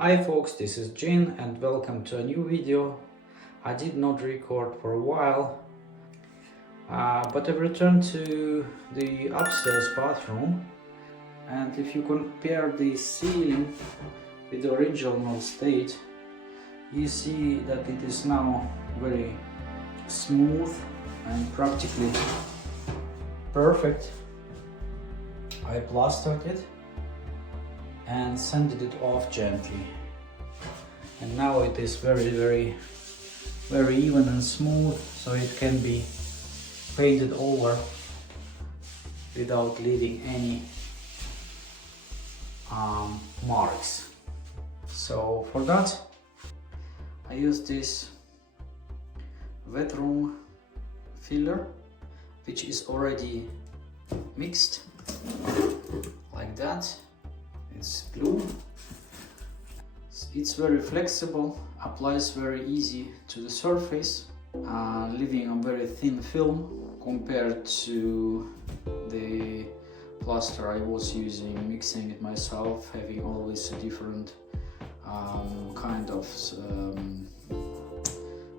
Hi folks, this is Jin and welcome to a new video. I did not record for a while, but I've returned to the upstairs bathroom, and if you compare the ceiling with the original state, you see that it is now very smooth and practically perfect. I plastered it and sanded it off gently, and now it is very even and smooth, so it can be painted over without leaving any marks. So for that I use this wet room filler, which is already mixed like that. It's blue, it's very flexible, applies very easy to the surface, leaving a very thin film compared to the plaster I was using, mixing it myself, having always a different kind of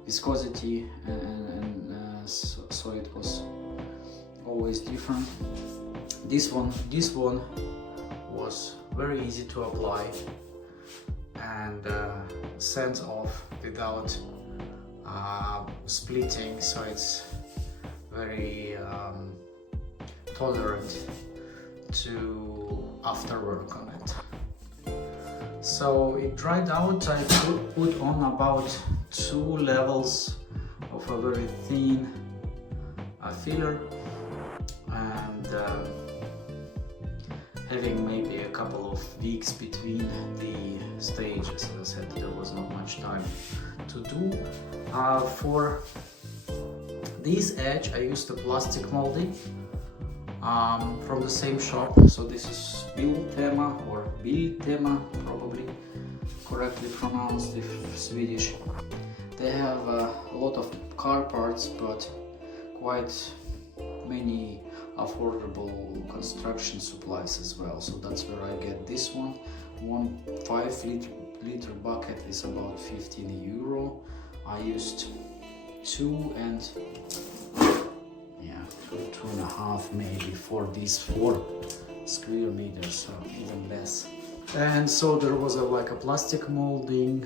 viscosity, and so it was always different. This one was very easy to apply and sand off without splitting, so it's very tolerant to after work on it. So it dried out. I put on about 2 levels of a very thin filler, and having maybe a couple of weeks between the stages. As I said, there was not much time to do. For this edge I used a plastic molding from the same shop. So this is Biltema, or Biltema, probably correctly pronounced if Swedish. They have a lot of car parts, but quite many affordable construction supplies as well, so that's where I get this one. One 5-liter bucket is about €15. I used 2 and 2.5 maybe for these 4 square meters, so even less. And so there was like a plastic molding,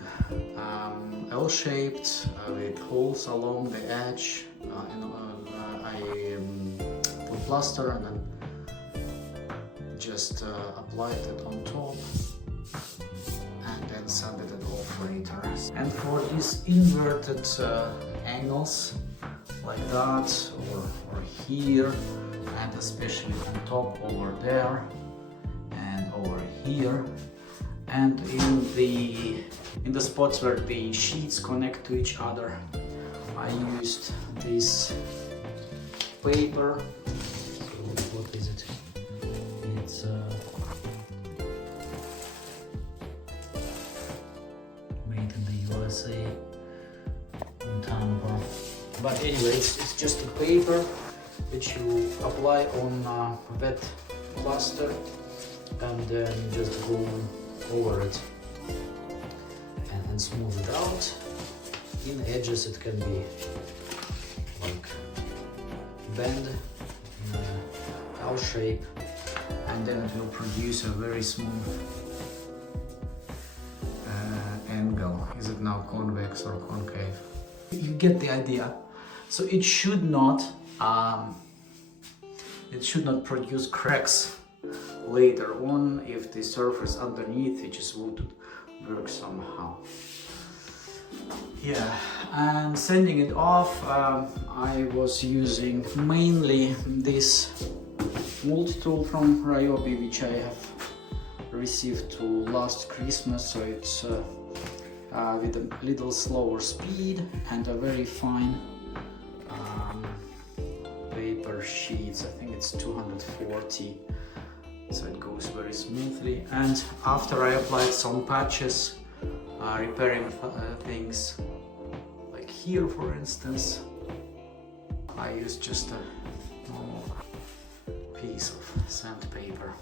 L-shaped, with holes along the edge, and I put plaster and then just applied it on top and then sanded it off later. And for these inverted angles like that, or here, and especially on top over there and over here, and in the spots where the sheets connect to each other, I used this paper. So what is it? It's made in the USA, in Tampa. But anyway, it's just a paper which you apply on wet plaster and then just go over it and smooth it out. In edges it can be like bend in an L shape, and then it will produce a very smooth angle. Is it now convex or concave? You get the idea. So it should not produce cracks later on if the surface underneath, which is wood, works somehow. Yeah, and sanding it off, I was using mainly this mold tool from Ryobi, which I have received to last Christmas, so it's with a little slower speed and a very fine paper sheets. I think it's 240, so it goes very smoothly. And after I applied some patches, repairing things like here, for instance, I used just a normal piece of sandpaper.